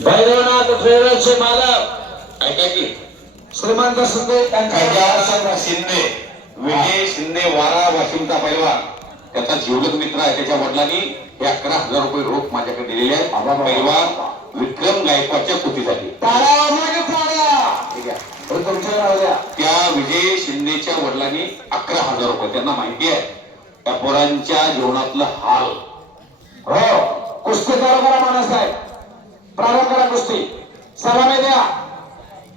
भैरवनाथ ट्रेडर्सचे मालक ऐका की श्रीमंत शिंदे शिंदे विजय शिंदे वारा वाशिमचा पैलवान त्याचा जीवलग मित्र आहे. त्याच्या वडिलांनी हे 11,000 रुपये रोख माझ्याकडे दिलेले आहेत. पैलवान विक्रम गायकवाडच्या कृतीसाठी. ठीक आहे, त्या विजय शिंदेच्या वडिलांनी 11,000 रुपये, त्यांना माहिती आहे त्या पोरांच्या जीवनातलं हाल. हो, कुस्ती करा माणूस आहे. प्रारंभ करा कुस्ती, सलामी द्या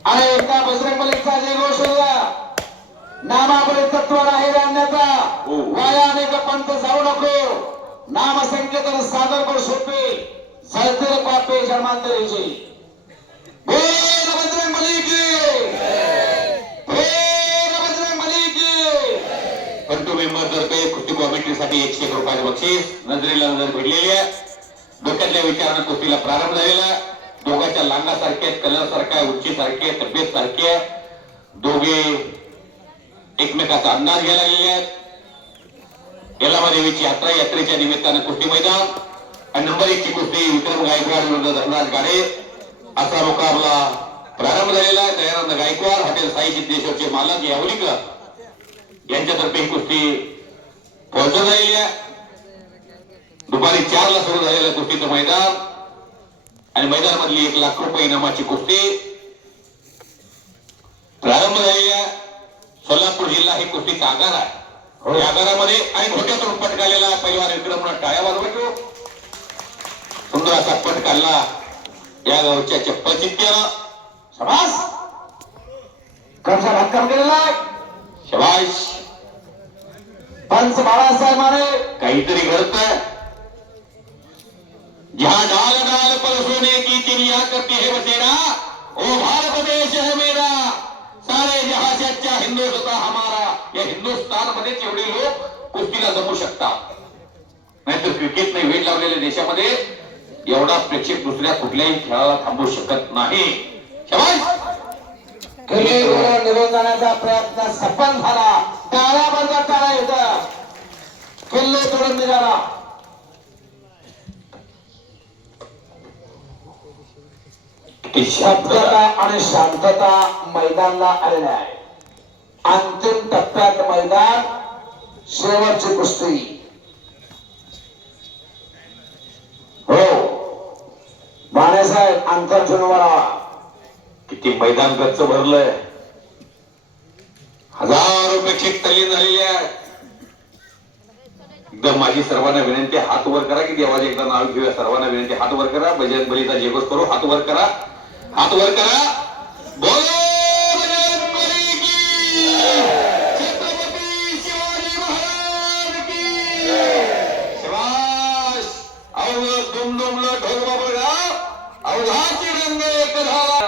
आणि एकदा बजरंग बलीचा जय घोष द्या. नामापुढे तत्व नाही आणण्याचा वायाने पंत जाऊ नको. नाम संकेतन सादर करू सोपे जळते पापे जन्मांतरीची. बजरंग बली की बजरंग बली की. पंटू मेंबर तर्फे कुस्ती कमिटीसाठी 101 रुपयाचे बक्षीस. नजरेला नजर भिडलेली आहे. डोक्यातल्या विचारानं कुस्तीला प्रारंभ झालेला. दोघांच्या लांगासारखे, कलर सारखा, उंचीसारखे, तब्येत सारखे, दोघे एकमेकाचा अंदाज घ्यायला लागलेले आहेत. यल्लामा देवीची यात्रा, यात्रेच्या निमित्तानं कुस्ती मैदान आणि नंबर 1 ची कुस्ती विक्रम गायकवाड विरुद्ध धनराज गाडे असा मुकाबला प्रारंभ झालेला आहे. दयानंद गायकवाड, हॉटेल साई सिद्धेश्वरचे मालक यावलीकर यांच्यातर्फे ही कुस्ती पोहोचत झालेली आहे. दुपारी 4 ला सुरू झालेलं कुस्तीचं मैदान आणि मैदानामधली 1 लाख रुपये इनामाची कुस्ती प्रारंभ झालेली आहे. सोलापूर जिल्हा ही कुस्तीचा आगार आहे. या आगारामध्ये आणि खोट्यातून पट काढलेला पैलवान विक्रमनं टाळ्या वाजवतो. सुंदर असा पट काढला या गावच्या चप्पल चित्त्याला. शाबास, कमचा भक्कम केलेला आहे. शाबाश, पंच बाळासाहेब माने काहीतरी घडतंय. जहां डाल डाल पर सोने की चिड़िया करती है बसेरा, ओ भारत देश है मेरा, सारे जहां से अच्छा हिंदुस्तान हमारा. या हिंदुस्थान मध्ये एवढे लोक कुस्तीला जमू शकतात, नाहीतर क्रिकेटने वेळ लावलेल्या देशामध्ये एवढा प्रेक्षक दुसऱ्या कुठल्याही खेळाला थांबू शकत नाही. निघून जाण्याचा प्रयत्न सफल झाला. टाळा बंद टाळा येतं, किल्ले तोडून निघाला. शब्दता आणि शांतता मैदानाला आलेल्या आहे. अंतिम टप्प्यात मैदान, शेवटची कुस्ती. हो बाळासाहेब, अंतर जुनवारा किती मैदान गच्च भरलंय. हजारो प्रेक्षक तल्लीन झालेले आहेत. एकदम माझी सर्वांना विनंती, हात वर करा की देवाचे एकदा नाव घेऊया. सर्वांना विनंती, हात वर करा. बजरंग बलीचा जयघोष करू. हात वर करा, हात वर करा. बोलो बजरंग बली की, छत्रपती शिवाजी महाराज की. शिवाज अवघ दुमदुमलं ढोल बाबळगाव, अवघाची रंग एक झाला.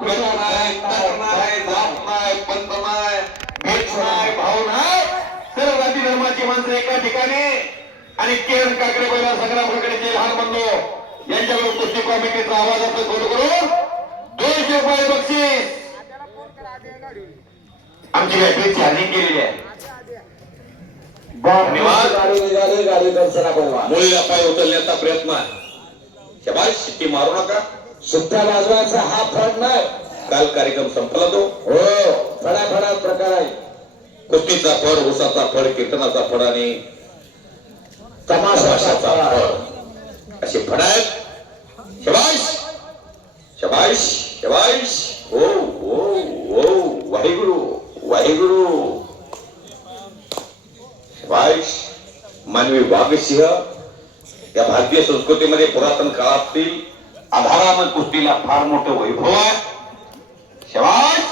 गुन्हा नाही, तर नाही, जात नाही, पंत नाही, भेट नाही, भाव नाही, सर्व जाती धर्माची माणसं एका ठिकाणी. आणि किरण काकडे पहिला संग्राम काकडेचे लहान बंधू यांच्याकडून कुस्ती कमिटीचा आवाज आपण गोड करून 200 रुपये बक्षीस आमची गाडी चार्जिंग केलेली आहे. धन्यवाद. गाडी निघाली, गाडी दर्शना बोलवा. मुलीला पाय उचलण्याचा प्रयत्न. शाबास, शिट्टी मारू नका. सुट्ट्या वाजवायचा हा फड नाही. काल कार्यक्रम संपला तो. हो, फडाफडा प्रकार आहे. कुस्तीचा फड, उसाचा फड, कीर्तनाचा फड आणि तमाशाचा फड असे फड आहेत. शाबास, शाबास, शाबास. हो हो हो, वाहेगुरु वाहेगुरु. शाबास. मानवी वाघसिंह या भारतीय संस्कृतीमध्ये पुरातन काळातील आधारानं कुस्तीला फार मोठं वैभव आहे. शाबास.